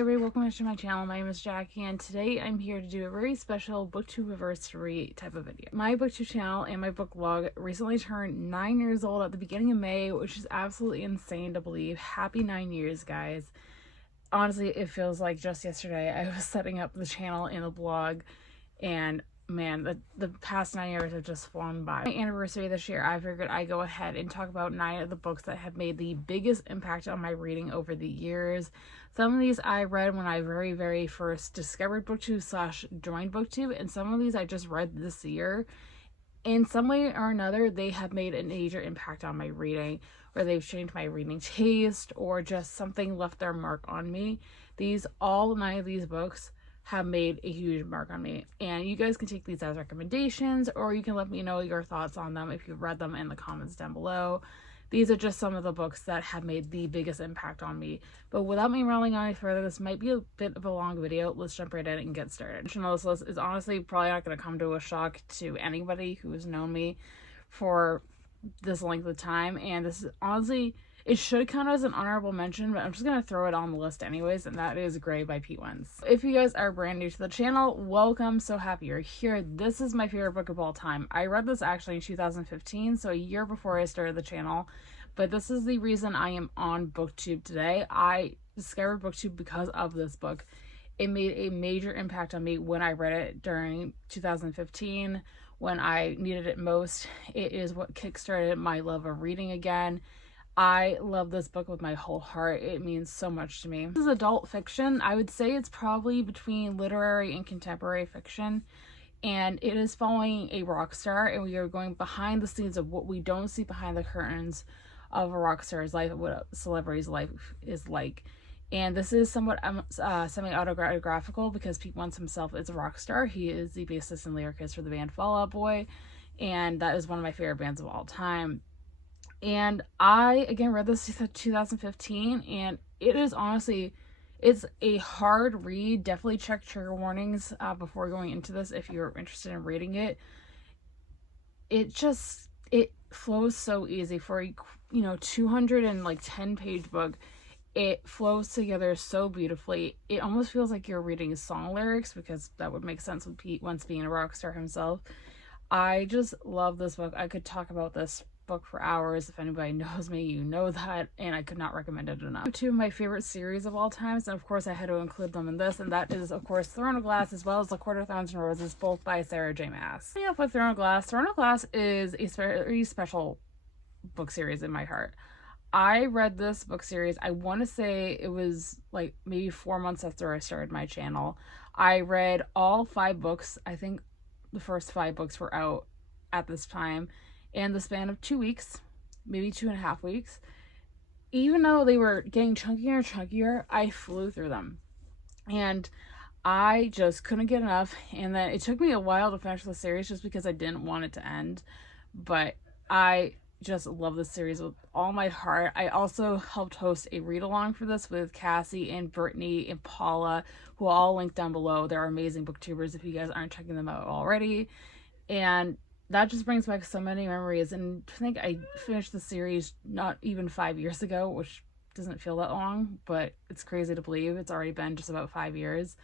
Everybody, welcome back to my channel. My name is Jackie, and today I'm here to do a very special BookTube anniversary type of video. My BookTube channel and my book vlog recently turned 9 years old at the beginning of May, which is absolutely insane to believe. Happy 9 years, guys. Honestly, it feels like just yesterday I was setting up the channel and the blog, and man, the past 9 years have just flown by. My anniversary this year, I figured I'd go ahead and talk about 9 of the books that have made the biggest impact on my reading over the years. Some of these I read when I very first discovered BookTube / joined BookTube, and some of these I just read this year. In some way or another, they have made a major impact on my reading, or they've changed my reading taste, or just something left their mark on me. All 9 of these books have made a huge mark on me, and you guys can take these as recommendations, or you can let me know your thoughts on them if you've read them in the comments down below. These are just some of the books that have made the biggest impact on me. But without me rambling on any further, this might be a bit of a long video. Let's jump right in and get started. This list is honestly probably not going to come to a shock to anybody who has known me for this length of time, and this is honestly, it should count as an honorable mention, but I'm just going to throw it on the list anyways, and that is Gray by Pete Wentz. If you guys are brand new to the channel, welcome. So happy you're here. This is my favorite book of all time. I read this actually in 2015, so a year before I started the channel, but this is the reason I am on BookTube today. I discovered BookTube because of this book. It made a major impact on me when I read it during 2015, when I needed it most. It is what kickstarted my love of reading again. I love this book with my whole heart. It means so much to me. This is adult fiction. I would say it's probably between literary and contemporary fiction, and it is following a rock star, and we are going behind the scenes of what we don't see behind the curtains of a rock star's life, what a celebrity's life is like. And this is somewhat semi-autobiographical because Pete Wentz himself is a rock star. He is the bassist and lyricist for the band Fall Out Boy, and that is one of my favorite bands of all time. And I, again, read this in 2015, and it is honestly, it's a hard read. Definitely check trigger warnings before going into this if you're interested in reading it. It flows so easy for a 210 page book. It flows together so beautifully. It almost feels like you're reading song lyrics, because that would make sense with Pete Wentz being a rock star himself. I just love this book. I could talk about this book for hours. If anybody knows me, you know that, and I could not recommend it enough. 2 of my favorite series of all times, and of course I had to include them in this, and that is of course Throne of Glass as well as The Court of Thorns and Roses, both by Sarah J. Maas. Starting off with Throne of Glass. Throne of Glass is a very special book series in my heart. I read this book series, I want to say it was like maybe 4 months after I started my channel. I read all 5 books. I think the first 5 books were out at this time, in the span of 2 weeks, maybe 2.5 weeks. Even though they were getting chunkier and chunkier, I flew through them, and I just couldn't get enough. And then it took me a while to finish the series just because I didn't want it to end, but I just love this series with all my heart. I also helped host a read-along for this with Cassie and Brittany and Paula, who I'll all link down below. They're amazing booktubers if you guys aren't checking them out already. And that just brings back so many memories. And I think I finished the series not even 5 years ago, which doesn't feel that long, but it's crazy to believe it's already been just about 5 years.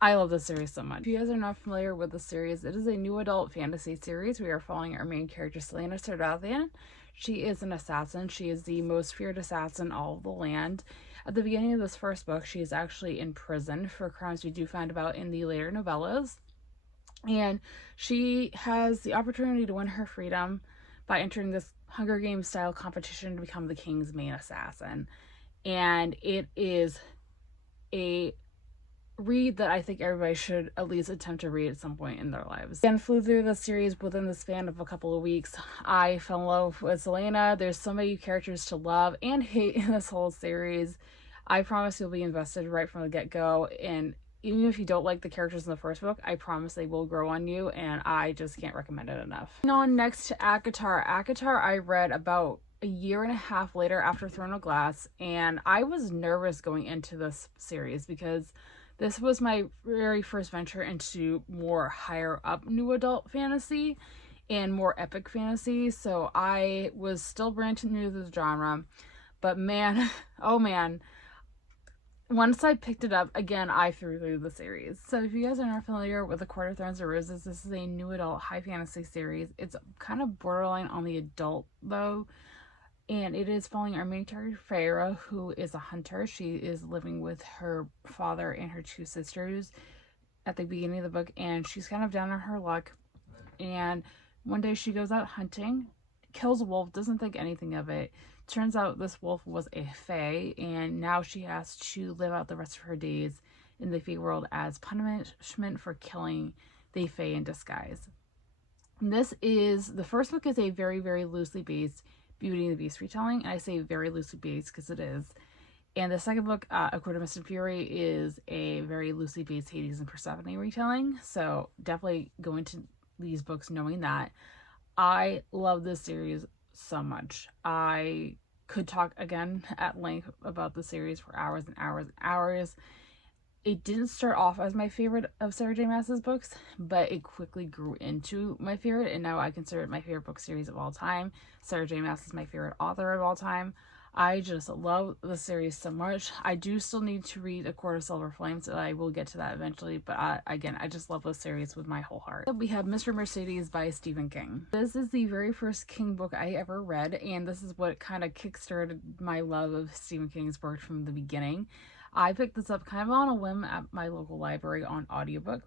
I love this series so much. If you guys are not familiar with the series, it is a new adult fantasy series. We are following our main character, Selena Sardathian. She is an assassin. She is the most feared assassin in all of the land. At the beginning of this first book, she is actually in prison for crimes we do find about in the later novellas. And she has the opportunity to win her freedom by entering this Hunger Games style competition to become the king's main assassin. And it is a read that I think everybody should at least attempt to read at some point in their lives. Again, flew through the series within the span of a couple of weeks. I fell in love with Selena. There's so many characters to love and hate in this whole series. I promise you'll be invested right from the get-go, and even if you don't like the characters in the first book, I promise they will grow on you, and I just can't recommend it enough. On next to ACOTAR. ACOTAR I read about a year and a half later after Throne of Glass, and I was nervous going into this series because this was my very first venture into more higher up new adult fantasy and more epic fantasy, so I was still brand new to the genre. But man, oh man, once I picked it up, again, I threw through the series. So if you guys are not familiar with A Court of Thorns and Roses, this is a new adult high fantasy series. It's kind of borderline on the adult, though. And it is following our main character, Feyre, who is a hunter. She is living with her father and her two sisters at the beginning of the book. And she's kind of down on her luck. And one day she goes out hunting, kills a wolf, doesn't think anything of it. Turns out this wolf was a fae, and now she has to live out the rest of her days in the fae world as punishment for killing the fae in disguise. And the first book is a very, very loosely based Beauty and the Beast retelling, and I say very loosely based because it is. And the second book, A Court of Mist and Fury, is a very loosely based Hades and Persephone retelling, so definitely go into these books knowing that. I love this series so much. I could talk again at length about the series for hours and hours and hours. It didn't start off as my favorite of Sarah J Maas's books, but it quickly grew into my favorite, and now I consider it my favorite book series of all time. Sarah J Maas is my favorite author of all time. I just love the series so much. I do still need to read A Court of Silver Flames, and I will get to that eventually, but again, I just love this series with my whole heart. We have Mr. Mercedes by Stephen King. This is the very first King book I ever read, and this is what kind of kickstarted my love of Stephen King's work from the beginning. I picked this up kind of on a whim at my local library on audiobook,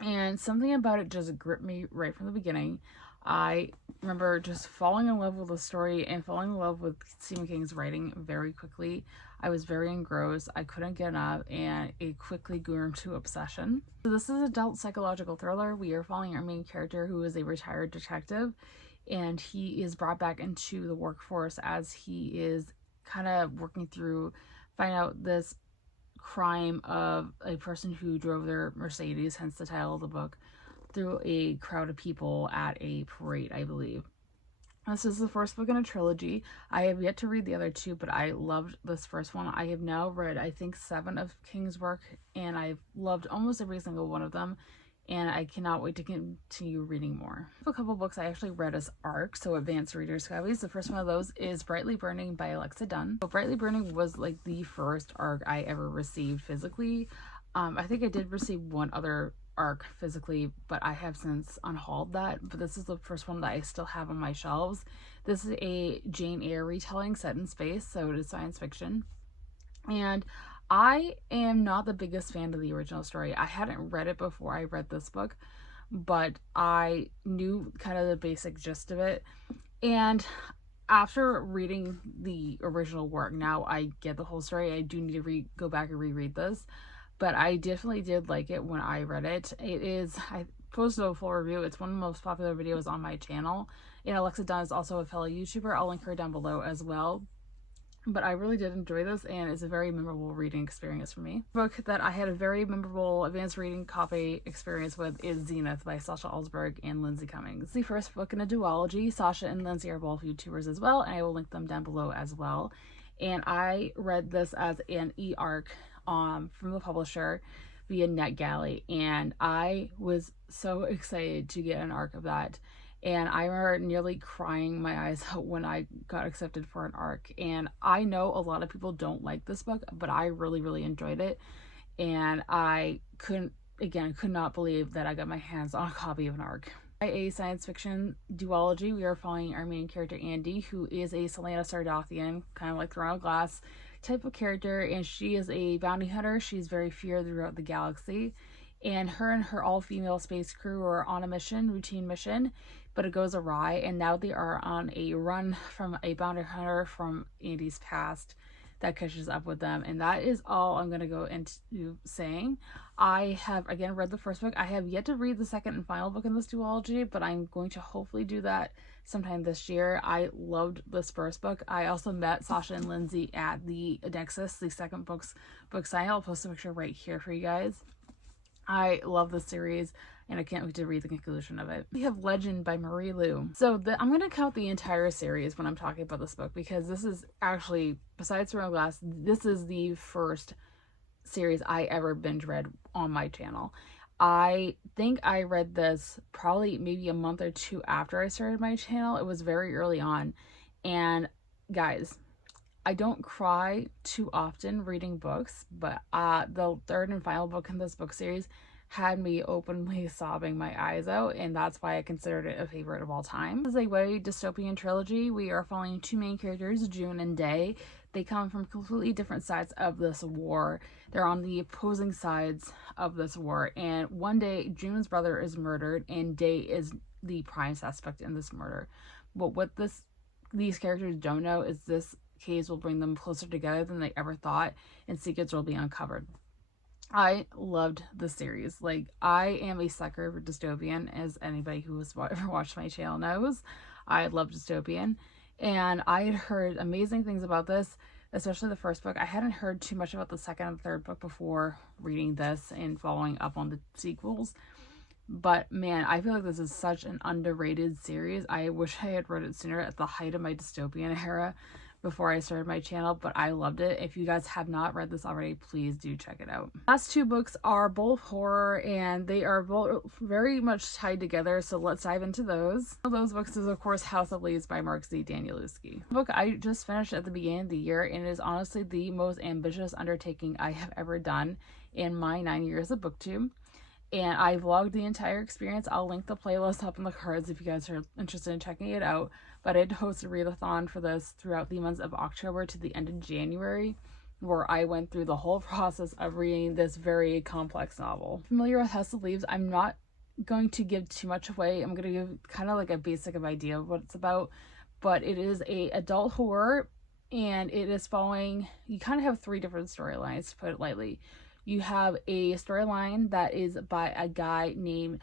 and something about it just gripped me right from the beginning. I remember just falling in love with the story and falling in love with Stephen King's writing very quickly. I was very engrossed. I couldn't get enough, and it quickly grew into obsession. So this is an adult psychological thriller. We are following our main character, who is a retired detective, and he is brought back into the workforce as he is kind of working through find out this crime of a person who drove their Mercedes, hence the title of the book, through a crowd of people at a parade, I believe. This is the first book in a trilogy. I have yet to read the other two, but I loved this first one. I have now read, I think, 7 of King's work, and I've loved almost every single one of them, and I cannot wait to continue reading more. I have a couple books I actually read as ARC, so Advanced Reader's Copies. The first one of those is Brightly Burning by Alexa Dunn. So Brightly Burning was like the first ARC I ever received physically. I think I did receive one other ARC physically, but I have since unhauled that. But this is the first one that I still have on my shelves. This is a Jane Eyre retelling set in space, so it is science fiction. And I am not the biggest fan of the original story. I hadn't read it before I read this book, but I knew kind of the basic gist of it. And after reading the original work, now I get the whole story. I do need to go back and reread this, but I definitely did like it when I read it. I posted a full review. It's one of the most popular videos on my channel. And Alexa Dunn is also a fellow YouTuber. I'll link her down below as well. But I really did enjoy this, and it's a very memorable reading experience for me. The book that I had a very memorable advanced reading copy experience with is Zenith by Sasha Alsberg and Lindsay Cummings. The first book in a duology. Sasha and Lindsay are both YouTubers as well, and I will link them down below as well. And I read this as an e-arc from the publisher via NetGalley, and I was so excited to get an arc of that. And I remember nearly crying my eyes out when I got accepted for an ARC. And I know a lot of people don't like this book, but I really, really enjoyed it. And I could not believe that I got my hands on a copy of an ARC. A science fiction duology, we are following our main character, Andy, who is a Selena Sardothian, kind of like the Ronald Glass type of character. And she is a bounty hunter. She's very feared throughout the galaxy. And her all-female space crew are on a routine mission, but it goes awry, and now they are on a run from a bounty hunter from Andy's past that catches up with them. And that is all I'm going to go into saying. I have, again, read the first book. I have yet to read the second and final book in this duology, but I'm going to hopefully do that sometime this year. I loved this first book. I also met Sasha and Lindsay at the Nexus, the second book signing. I'll post a picture right here for you guys. I love this series, and I can't wait to read the conclusion of it. We have Legend by Marie Lu. So I'm going to count the entire series when I'm talking about this book, because this is actually, besides Ronald Glass, this is the first series I ever binge read on my channel. I think I read this probably maybe a month or two after I started my channel. It was very early on. And guys, I don't cry too often reading books, but the third and final book in this book series had me openly sobbing my eyes out, and that's why I considered it a favorite of all time. This is a YA dystopian trilogy. We are following two main characters, June and Day. They come from completely different sides of this war. They're on the opposing sides of this war, and one day June's brother is murdered and Day is the prime suspect in this murder. But what these characters don't know is this case will bring them closer together than they ever thought, and secrets will be uncovered. I loved the series. Like, I am a sucker for dystopian, as anybody who has ever watched my channel knows. I love dystopian, and I had heard amazing things about this, especially the first book. I hadn't heard too much about the second and third book before reading this and following up on the sequels. But man, I feel like this is such an underrated series. I wish I had read it sooner, at the height of my dystopian era, before I started my channel, but I loved it. If you guys have not read this already, please do check it out. Last two books are both horror, and they are both very much tied together, so let's dive into those. One of those books is, of course, House of Leaves by Mark Z. Bluesky. The book I just finished at the beginning of the year, and it is honestly the most ambitious undertaking I have ever done in my 9 years of BookTube. And I vlogged the entire experience. I'll link the playlist up in the cards if you guys are interested in checking it out. But I did host a readathon for this throughout the months of October to the end of January, where I went through the whole process of reading this very complex novel. Familiar with House of Leaves, I'm not going to give too much away. I'm going to give kind of like a basic idea of what it's about. But it is a adult horror, and it is following, you kind of have three different storylines, to put it lightly. You have a storyline that is by a guy named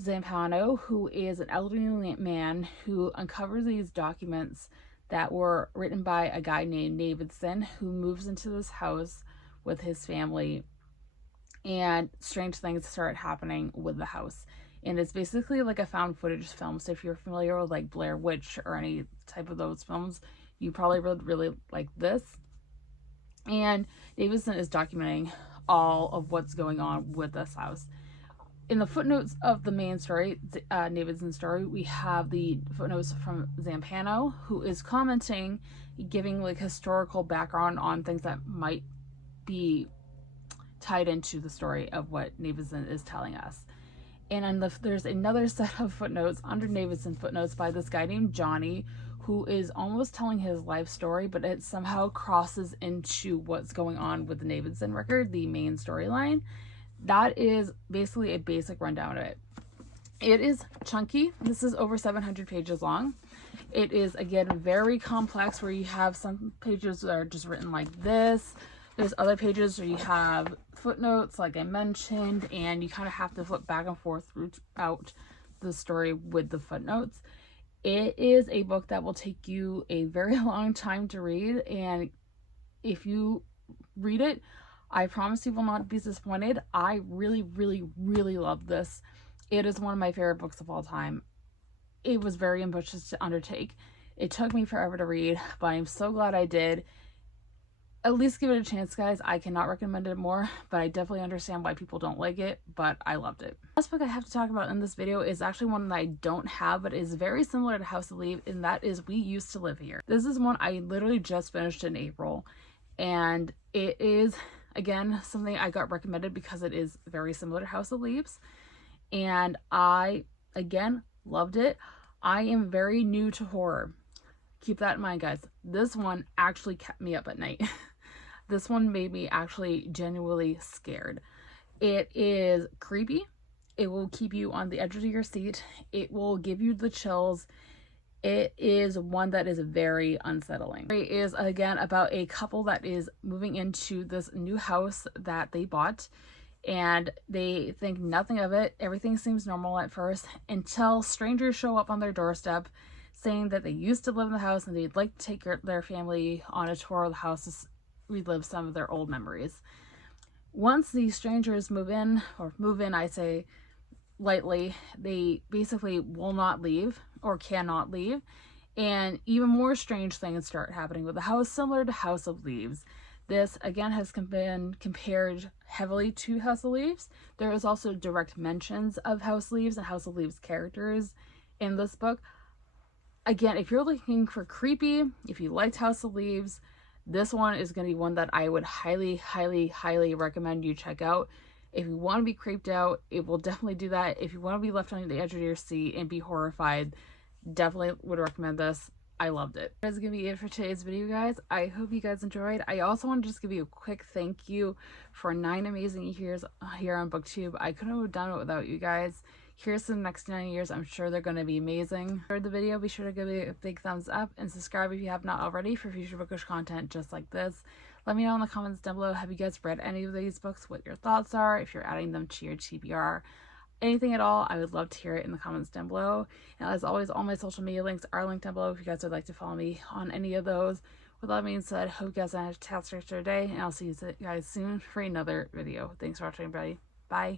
Zampano, who is an elderly man who uncovers these documents that were written by a guy named Davidson, who moves into this house with his family, and strange things start happening with the house. And it's basically like a found footage film, so if you're familiar with like Blair Witch or any type of those films, you probably would really like this. And Davidson is documenting all of what's going on with this house. In the footnotes of the main story, Davidson's story, we have the footnotes from Zampano, who is commenting, giving like historical background on things that might be tied into the story of what Davidson is telling us. And there's another set of footnotes under Davidson footnotes by this guy named Johnny, who is almost telling his life story, but it somehow crosses into what's going on with the Davidson record, the main storyline. That is basically a basic rundown of it. It is chunky. This is over 700 pages long. It is, again, very complex, where you have some pages that are just written like this. There's other pages where you have footnotes, like I mentioned, and you kind of have to flip back and forth throughout the story with the footnotes. It is a book that will take you a very long time to read, and if you read it, I promise you will not be disappointed. I really, really, really love this. It is one of my favorite books of all time. It was very ambitious to undertake. It took me forever to read, but I'm so glad I did. At least give it a chance, guys. I cannot recommend it more, but I definitely understand why people don't like it, but I loved it. The last book I have to talk about in this video is actually one that I don't have, but is very similar to House of Leaves, and that is We Used to Live Here. This is one I literally just finished in April, and it is, again, something I got recommended because it is very similar to House of Leaves, and I, again, loved it. I am very new to horror. Keep that in mind, guys. This one actually kept me up at night. This one made me actually genuinely scared. It is creepy. It will keep you on the edge of your seat. It will give you the chills. It is one that is very unsettling. It is, again, about a couple that is moving into this new house that they bought, and they think nothing of it. Everything seems normal at first until strangers show up on their doorstep saying that they used to live in the house and they'd like to take their family on a tour of the house to relive some of their old memories. Once these strangers move in, I say lightly, they basically will not leave or cannot leave, and even more strange things start happening with the house, similar to House of Leaves. This, again, has been compared heavily to House of Leaves. There is also direct mentions of House of Leaves and House of Leaves characters in this book. Again, if you're looking for creepy, if you liked House of Leaves, This one is going to be one that I would highly, highly, highly recommend you check out. If you want to be creeped out, it will definitely do that. If you want to be left on the edge of your seat and be horrified, definitely would recommend this. I loved it. That's gonna be it for today's video, guys. I hope you guys enjoyed. I also want to just give you a quick thank you for 9 amazing years here on BookTube. I couldn't have done it without you guys. Here's the next 9 years. I'm sure they're going to be amazing. If you enjoyed the video, be sure to give it a big thumbs up and subscribe if you have not already for future bookish content just like this. Let me know in the comments down below, have you guys read any of these books, what your thoughts are, if you're adding them to your TBR. Anything at all, I would love to hear it in the comments down below. And as always, all my social media links are linked down below if you guys would like to follow me on any of those. With that being said, hope you guys had a fantastic day, and I'll see you guys soon for another video. Thanks for watching, everybody. Bye.